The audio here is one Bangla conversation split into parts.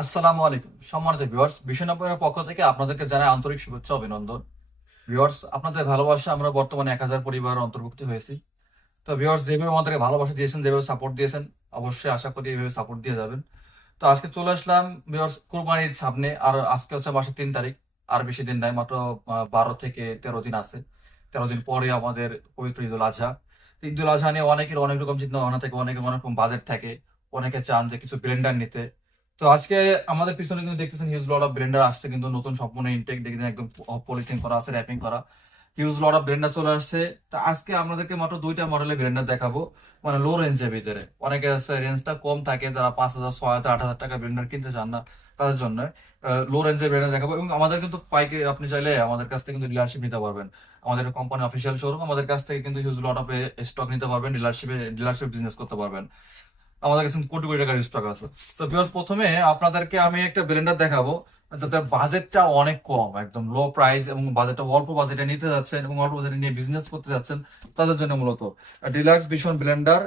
আসসালামু আলাইকুম। সম্মানিত ভিউয়ার্স বিশ্বনব্বইয়ের পক্ষ থেকে আপনাদেরকে জানাই আন্তরিক শুভেচ্ছা অভিনন্দন। ভিউয়ার্স, আপনাদের ভালোবাসা, আমরা বর্তমানে এক হাজার পরিবারের অন্তর্ভুক্ত হয়েছি। তো ভিউয়ার্স, যেভাবে আমাদেরকে ভালোবাসা দিয়েছেন, যেভাবে সাপোর্ট দিয়েছেন, অবশ্যই আশা করি এইভাবে সাপোর্ট দিয়ে যাবেন। তো আজকে চলে আসলাম ভিউয়ার্স, কোরবানির সামনে, আর আজকে হচ্ছে মাসের তিন তারিখ, আর বেশি দিন নাই, মাত্র বারো থেকে তেরো দিন আছে। তেরো দিন পরে আমাদের পবিত্র ঈদুল আজহা। ঈদুল আজহা নিয়ে অনেকের অনেক রকম চিন্তা ভাবনা থাকে, অনেকের অনেক রকম বাজেট থাকে, অনেকে চান যে কিছু ব্লেন্ডার নিতে। তো আজকে আমাদের পিছনে কিন্তু দেখতেছেন হিউজ লট অফ ব্লেন্ডার আসছে, কিন্তু নতুন সম্পূর্ণ ইনটেক দেখতেন একদম পলিথিন করা আছে র্যাপিং করা। হিউজ লট অফ ব্লেন্ডার চলে আসছে। তো আজকে আপনাদেরকে মাত্র দুইটা মডেলের ব্লেন্ডার দেখাবো মানে লো রেঞ্জের ভিতরে। অনেকে আছে রেঞ্জটা কম থাকে, যারা পাঁচ হাজার, ছয় হাজার, আট হাজার টাকা ব্লেন্ডার কিনতে চান না, তাদের জন্য লো রেঞ্জের ব্লেন্ডার দেখাবো। এবং আমাদের কিন্তু পাইকে আপনি চাইলে আমাদের কাছ থেকে কিন্তু ডিলারশিপ নিতে পারবেন। আমাদের কোম্পানি অফিসিয়াল শোরুম আমাদের কাছ থেকে কিন্তু হিউজ লট অফ স্টক নিতে পারবেন ডিলারশিপে ডিলারশিপ বিজনেস করতে পারবেন। আমাদের কাছে কোটি কোটি টাকার স্টক আছে। তো বিকজ প্রথমে আপনাদেরকে আমি একটা ব্লেন্ডার দেখাবো, যাতে বাজেটটা অনেক কম, একদম লো প্রাইস এবং বাজেটটা অল্প বাজেটে নিতে যাচ্ছেন এবং অল্প বাজেটে নিয়ে বিজনেস করতে যাচ্ছেন, তাদের জন্য মূলত। ডিলাক্স ভীষণ blender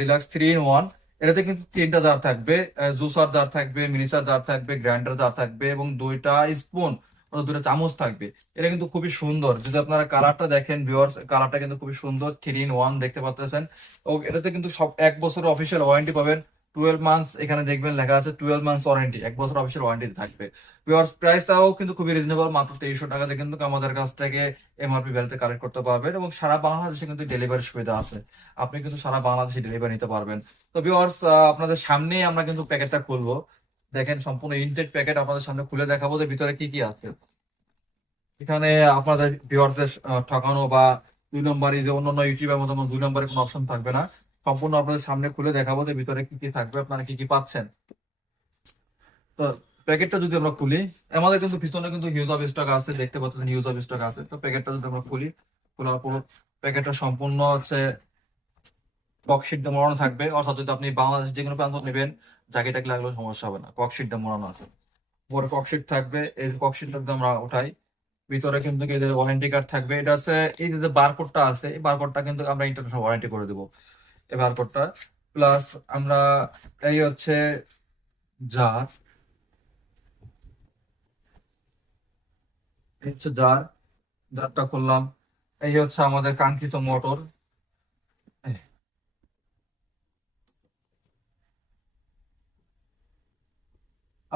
deluxe three in one এটাতে কিন্তু তিনটা জার থাকবে জুসার জার থাকবে মিনিসার জার থাকবে গ্রাইন্ডার জার থাকবে এবং দুইটা স্পুন দুটো চামচ থাকবে। এটা কিন্তু খুবই সুন্দর। যদি আপনারা কালারটা দেখেন ভিউয়ার্স কালারটা কিন্তু খুবই সুন্দর থ্রি ইন ওয়ান দেখতে পাচ্ছেন। ও, এটাতে কিন্তু সব এক বছরের অফিসিয়াল ওয়ারেন্টি পাবেন। টুয়েলভ মান্থস এখানে দেখবেন লেখা আছে টুয়েলভ মান্থস ওয়ারেন্টি এক বছর অফিসিয়াল ওয়ারেন্টি থাকবে। ভিউয়ার্স প্রাইসটাও কিন্তু খুবই রিজনেবল মাত্র তেইশশো টাকাতে কিন্তু আমাদের কাছ থেকে এমআরপি ভ্যালুতে কালেক্ট করতে পারবেন এবং সারা বাংলাদেশে কিন্তু ডেলিভারি সুবিধা আছে। আপনি কিন্তু সারা বাংলাদেশে ডেলিভারি নিতে পারবেন। তো ভিউয়ার্স আপনাদের সামনেই আমরা কিন্তু প্যাকেটটা খুলবো। দেখেন, সম্পূর্ণ ইনটেক প্যাকেট আপনাদের সামনে খুলে দেখাবো যে ভিতরে কি কি আছে। এখানে আপনাদের ভিউয়ারদের ঠকানো বা দুই নম্বরই যে অন্যান্য ইউটিউবের মতো দুই নম্বরের কোনো অপশন থাকবে না। সম্পূর্ণ আপনাদের সামনে খুলে দেখাবো যে ভিতরে কি কি থাকবে, আপনারা কি কি পাচ্ছেন। তো প্যাকেটটা যদি আমরা খুলি, আমাদের কিন্তু পিছনে কিন্তু হিউজ অফ স্টক আছে, দেখতে পাচ্ছেন হিউজ অফ স্টক আছে। তো প্যাকেটটা যদি আমরা খুলি, খোলার পর প্যাকেটটা সম্পূর্ণ হচ্ছে দিয়ে মোড়ানো থাকবে। অর্থাৎ যদি আপনি বাংলাদেশ যে কোনো প্রান্ত নেবেন জ্যাকেটাকে লাগলেও সমস্যা হবে না। ককশিট দিয়ে মোড়ানো আছে। পরে ককশিট থাকবে। এই ককশিটটা যদি আমরা উঠাই। ভিতরে কিন্তু যে ওয়ারেন্টি কার্ড থাকবে। এটা আছে এই যে বারকোডটা আছে, এই বারকোডটা কিন্তু আমরা ইন্টারন্যাশনাল ওয়ারেন্টি করে দেবো। এই বারকোডটা প্লাস আমরা, এই হচ্ছে জার হচ্ছে জার জারটা করলাম এই হচ্ছে আমাদের কাঙ্ক্ষিত মোটর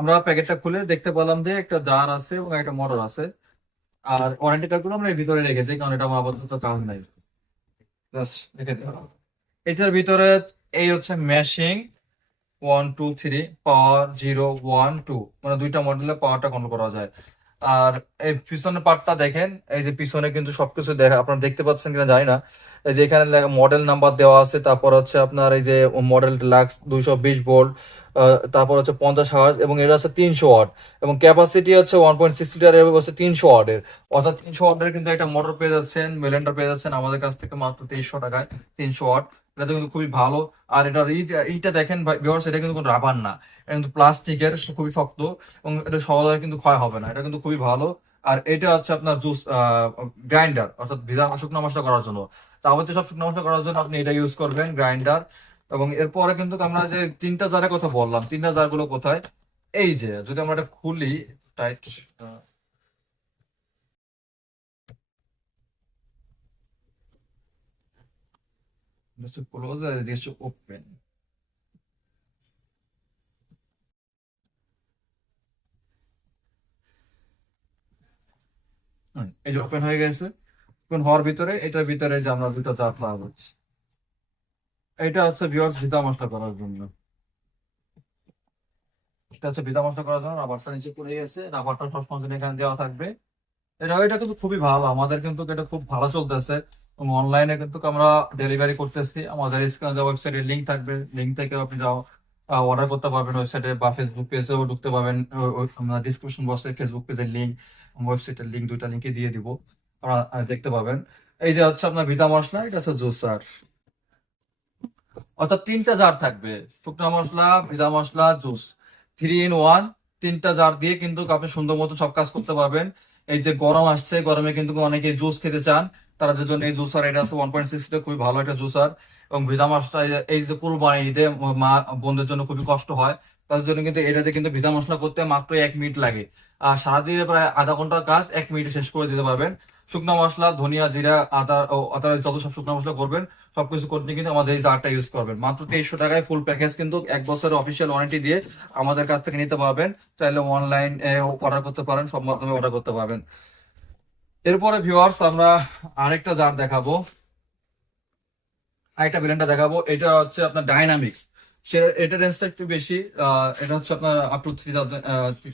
আমরা প্যাকেটটা খুলে দেখতে পেলাম যে একটা জার আছে এবং একটা মোটর আছে। আর ওয়ারেন্টি কার্ডগুলো আমরা ভিতরে রেখে দিই, কারণ এটা আমার আপাতত কাজ নাই। এটার ভিতরে এই হচ্ছে mashing one two three power zero one two মানে দুইটা মডেলের পাওয়ারটা কন্ট্রোল করা যায়। আর এই পিছনের পার্টটা দেখেন, এই যে পিছনে কিন্তু সবকিছু দেখা, আপনারা দেখতে পাচ্ছেন কিনা জানি না। এই যে এখানে মডেল নাম্বার দেওয়া আছে, তারপর হচ্ছে আপনার এই যে মডেল লাক্স দুইশো বিশ ভোল্ট তারপর হচ্ছে পঞ্চাশ হাওয়াজ এবং এটা হচ্ছে তিনশো ওয়াট এবং ক্যাপাসিটি হচ্ছে ওয়ান পয়েন্ট সিক্স লিটার এবং হচ্ছে তিনশো ওয়াটের অর্থাৎ তিনশো ওয়াটের কিন্তু একটা মোটর পেয়ে যাচ্ছেন মেলেন্ডার পেয়ে যাচ্ছেন আমাদের কাছ থেকে মাত্র তেইশশো টাকায় তিনশো ওয়াট এটা কিন্তু খুবই ভালো। আর এটার ইট- ইটটা দেখেন ভিউয়ার্স এটা কিন্তু কোনো রাবার না। এটা কিন্তু প্লাস্টিকের খুবই শক্ত এবং এটা সহজে কিন্তু ক্ষয় হবে না। এটা কিন্তু খুবই ভালো। আর এটা হচ্ছে আপনার জুস গ্রাইন্ডার অর্থাৎ ভিজা শুকনো মশলা করার জন্য। যাবতীয় সব শুকনো মশলা করার জন্য আপনি এটা ইউজ করবেন গ্রাইন্ডার এবং এরপরে কিন্তু আমরা যে তিনটা জারের কথা বললাম, তিনটা জারগুলো কোথায়? এই যে, যদি আমরা এটা খুলি টাইট open. এই যে ওপেন হয়ে গেছে। হওয়ার ভিতরে, এটার ভিতরে যে আমরা দুটো জার যাচ্ছে। এটা হচ্ছে ভিউয়ার্স ভিতা মশলা করার জন্য। এটা হচ্ছে ভিতা মশলা করার জন্য রাবারটা নিচে পড়ে গেছে রাবারটা সবসময় জন্য এখানে দেওয়া থাকবে। এটা এটা কিন্তু খুবই ভালো, আমাদের কিন্তু এটা খুব ভালো চলতেছে। অনলাইনে কিন্তু আমরা ডেলিভারি করতেছি, আমাদের স্ক্রিনে যে ওয়েবসাইটের লিঙ্ক থাকবে লিঙ্ক থেকে আপনি যাও অর্ডার করতে পারবেন ওয়েবসাইটে বা ফেসবুক পেজেও ঢুকতে পারবেন ডিসক্রিপশন বক্সে ফেসবুক পেজের লিঙ্ক ওয়েবসাইটের লিঙ্ক দুইটা লিঙ্কে দিয়ে দিব, আপনারা দেখতে পাবেন। এই যে হচ্ছে আপনার ভিতা মশলা, এটা হচ্ছে জুসার। অর্থাৎ তিনটা জার থাকবে। শুকনো মশলা, ভিজা মশলা, জুস। থ্রি ইন ওয়ান তিনটা জার দিয়ে কিন্তু আপনি সুন্দর মতো সব কাজ করতে পারবেন। এই যে গরম আসছে, গরমে কিন্তু অনেকে জুস খেতে চান। তারা যে জন্য এই জুসার এটা আছে ওয়ান পয়েন্ট সিক্স খুবই ভালো একটা জুসার এবং ভিজা মশলা, এই যে- কুরবানি ঈদে মা, বোনদের জন্য খুবই কষ্ট হয়। তার জন্য কিন্তু এটাতে কিন্তু ভিজা মশলা করতে মাত্র এক মিনিট লাগে। আর সারাদিনে প্রায় আধা ঘণ্টার কাজ এক মিনিটে শেষ করে দিতে পারবেন। শুকনো মশলা, ধনিয়া, জিরা, আদা ও যত সব শুকনো মশলা করবেন, সবকিছু করতে কিন্তু আমাদের এই জারটা ইউজ করবেন। মাত্র তেইশশো টাকায় ফুল প্যাকেজ কিন্তু এক বছরের অফিসিয়াল ওয়ারেন্টি দিয়ে আমাদের কাছ থেকে নিতে পারবেন। চাইলে অনলাইন অর্ডার করতে পারেন, সব মাধ্যমে অর্ডার করতে পারবেন। এরপরে ভিউয়ার্স আমরা আরেকটা জার দেখাবো। আরেকটা ব্র্যান্ডটা দেখাবো। এটা হচ্ছে আপনার ডাইনামিক্স এটা রেঞ্জটা একটু বেশি এটা হচ্ছে আপনার আপ টু থ্রি থাউজেন্ড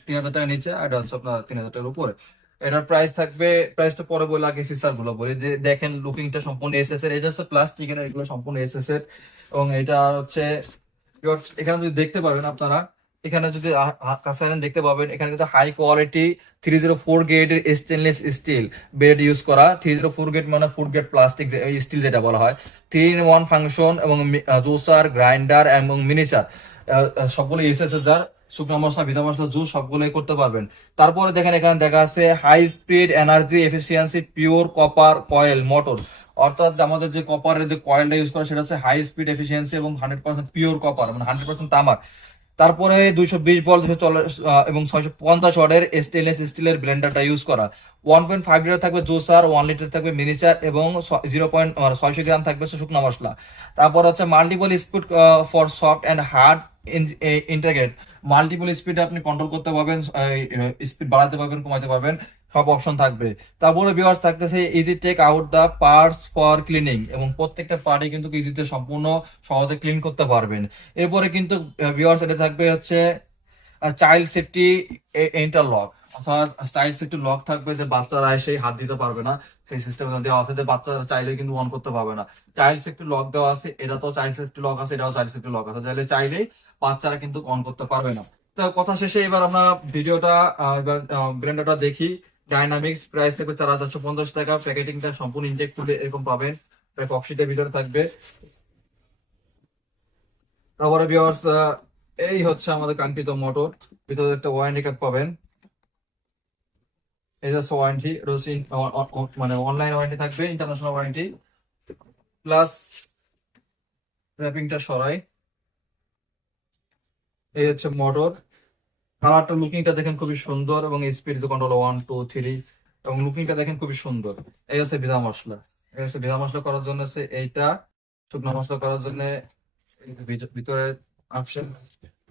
তিন হাজার টাকা নিচে এটা হচ্ছে আপনার তিন হাজার টাকার উপরে। এটার প্রাইস থাকবে প্রাইসটা পরে বলে আগে ফিচারগুলো বলি। যে দেখেন লুকিংটা সম্পূর্ণ এসএস এর। এটা হচ্ছে প্লাস্টিক এর, এগুলো সম্পূর্ণ এসএস এর। এবং এটা হচ্ছে এখানে যদি দেখতে পারবেন আপনারা, এখানে যদি কাছে দেখতে পাবেন, এখানে কিন্তু high quality three zero four গ্রেডের স্টেনলেস স্টিল বেড ইউজ করা। থ্রি জিরো ফোর গ্রেড মানে ফুড গ্রেড প্লাস্টিক স্টিল যেটা বলা হয়। থ্রি ইন ওয়ান ফাংশন এবং জুসার গ্রাইন্ডার এবং মিনিচার সবগুলো এসেছে যার। শুকনো মশলা, ভিজা মশলা, জুস, সবগুলোই করতে পারবেন। তারপরে দেখেন এখানে দেখা আছে high speed energy efficiency pure copper coil motor অর্থাৎ আমাদের যে কপারের যে কয়েলটা ইউজ করা, সেটা হচ্ছে হাই স্পিড এফিসিয়েন্সি এবং হান্ড্রেড পার্সেন্ট পিওর কপার মানে হান্ড্রেড পার্সেন্ট তামার। তারপরে দুইশো বিশ বল দুশো চল্লিশ এবং ছয়শো পঞ্চাশ ওয়াটের স্টেনলেস স্টিলের ব্লেন্ডারটা ইউজ করা। ওয়ান পয়েন্ট ফাইভ লিটার থাকবে জুসার ওয়ান লিটার থাকবে মিনিচার এবং জিরো পয়েন্ট ছয়শো গ্রাম থাকবে শুকনো মশলা। তারপর হচ্ছে multiple speed for soft and hard integrate multiple speed আপনি কন্ট্রোল করতে পারবেন স্পিড বাড়াতে পারবেন, কমাতে পারবেন, সব অপশন থাকবে। তারপরে ভিউয়ার্স থাকতেছে easy take out the parts for cleaning এবং প্রত্যেকটা পার্টে কিন্তু ইজিতে সম্পূর্ণ সহজে ক্লিন করতে পারবেন। এরপরে কিন্তু ভিউয়ার্স এটা থাকবে হচ্ছে চাইল্ড সেফটি ইন্টারলক অর্থাৎ চাইল্ড সেফটি লক থাকবে যে বাচ্চারা এসে হাত দিতে পারবে না। সেই সিস্টেম দেওয়া আছে যে বাচ্চারা চাইলে কিন্তু অন করতে পারবে না। চাইল্ড সেফটি লক দেওয়া আছে এটা তো চাইল্ড সেফটি লক আছে, এটাও চাইল্ড সেফটি লক আছে। চাইলে চাইলেই বাচ্চারা কিন্তু অন করতে পারবে না। তো কথা শেষে এবার আমরা ভিডিওটা ব্র্যান্ডটা দেখি। ডাইনামিক্স প্রাইস থাকবে চার হাজার পঞ্চাশ টাকা। প্যাকেটিংটা সম্পূর্ণ ইনটেক খুলে এরকম পাবেন। কক্সিটের ভিতরে থাকবে। তারপরে ভিউয়ার্স এই হচ্ছে আমাদের কাঙ্ক্ষিত মোটর ভিতরে একটা ওয়ারেন্টি কার্ড পাবেন। ওয়ারেন্টি মানে অনলাইন ওয়ারেন্টি থাকবে ইন্টারন্যাশনাল ওয়ারেন্টি প্লাস র্যাপিংটা সরাই। এই হচ্ছে মোটর কালারটা লুকিংটা দেখেন খুবই সুন্দর এবং speed control one two three এবং লুকিংটা দেখেন খুবই সুন্দর। এই হচ্ছে ভিজা মশলা। এই হচ্ছে ভিজা মশলা করার জন্য হচ্ছে এইটা, শুকনো মশলা করার জন্য ভিতরে আছে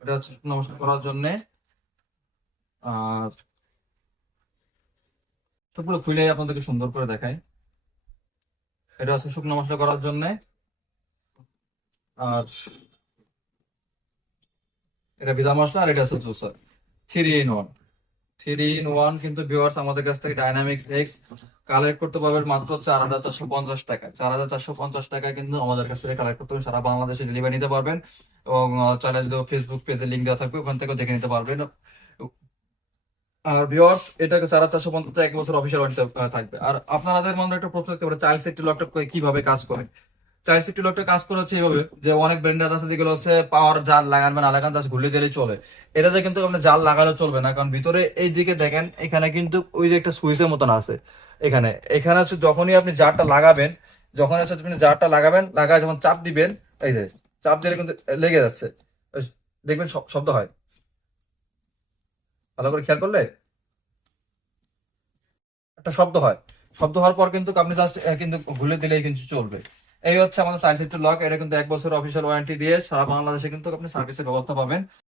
এটা হচ্ছে শুকনো মশলা করার জন্য। আর সবগুলো খুলে আপনাদেরকে সুন্দর করে দেখাই। এটা হচ্ছে শুকনো মশলা করার জন্য। আর এটা ভিজা মশলা আর এটা হচ্ছে juicer. Three in one. Three in one কিন্তু ভিউয়ার্স আমাদের কাছ থেকে ডাইনামিক্স এক্স কালেক্ট করতে পারবেন মাত্র চার হাজার চারশো পঞ্চাশ টাকা চার হাজার চারশো পঞ্চাশ টাকা কিন্তু আমাদের কাছ থেকে কালেক্ট করতে পারবেন সারা বাংলাদেশে ডেলিভারি নিতে পারবেন। এবং চাইলে যদি ফেসবুক পেজে লিঙ্ক দেওয়া থাকবে, ওখান থেকেও দেখে নিতে পারবেন। আর ভিউয়ার্স এটাকে চার হাজার চারশো পঞ্চাশ এক বছর অফিসিয়াল থাকবে। আর আপনাদের মনে একটা প্রশ্ন থাকতে পারে চাইল্ড সেফটি লকটা কীভাবে কাজ করে? চাইল্ড সেফটি লকটা কাজ করে হচ্ছে এইভাবে, যে অনেক ব্র্যান্ডার আছে যেগুলো হচ্ছে পাওয়ার জাল লাগান বা না লাগান জাস্ট ঘুরলে দিলেই চলে। এটাতে কিন্তু আপনি জাল লাগালে চলবে না, কারণ ভিতরে এই দিকে দেখেন, এখানে কিন্তু ওই যে একটা সুইচের মতন আছে, এখানে। এখানে হচ্ছে যখনই আপনি জারটা লাগাবেন যখন হচ্ছে আপনি জারটা লাগাবেন, লাগায় যখন চাপ দিবেন, এই যে, চাপ দিলে কিন্তু লেগে যাচ্ছে। দেখবেন শব- শব্দ হয়। ভালো করে খেয়াল করলে? একটা শব্দ হয়। শব্দ হওয়ার পর কিন্তু আপনি জাস্ট কিন্তু ঘুরে দিলেই কিন্তু চলবে। এই হচ্ছে আমাদের সেফটি লক এটা কিন্তু এক বছর অফিসিয়াল ওয়ারেন্টি দিয়ে সারা বাংলাদেশে কিন্তু আপনি সার্ভিসের ব্যবস্থা পাবেন।